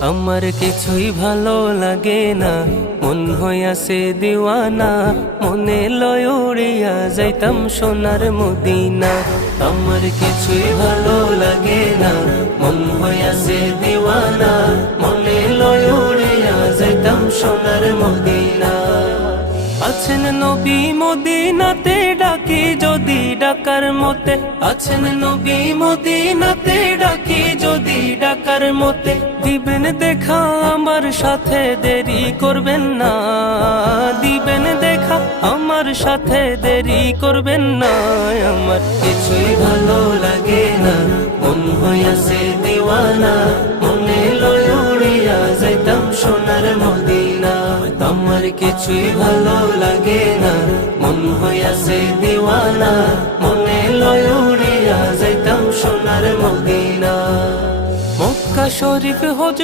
আমার কিছুই ভালো লাগে না, মন হইয়াছে দিওয়ানা। মনে লয় উড়িয়া যাইতাম সোনার মদিনা। আমার কিছুই ভালো লাগে না, মন হইয়াছে দিওয়ানা। মনে লয় উড়িয়া যাইতাম সোনার মদিনা। আছেন নবী মদিনাতে, ডাকি যদি ডাকার মতে। আছেন নবী মদিনাতে, ডাকি যদি ডাকার মতে। দিবেন দেখা আমার সাথে, দেরি করবেন না। দিবেন দেখা আমার সাথে, দেরি করবেন না। আমার কিছুই ভালো লাগে না, মন হইয়াছে দিওয়ানা। মনে লয় উড়িয়া যাইতাম সোনার মদিনা। আমার কিছুই ভালো লাগে না, মন হইয়াছে দিওয়ানা। মনে লয় উড়িয়া যাইতাম সোনার মদিনা। মক্কা শরীফ হজ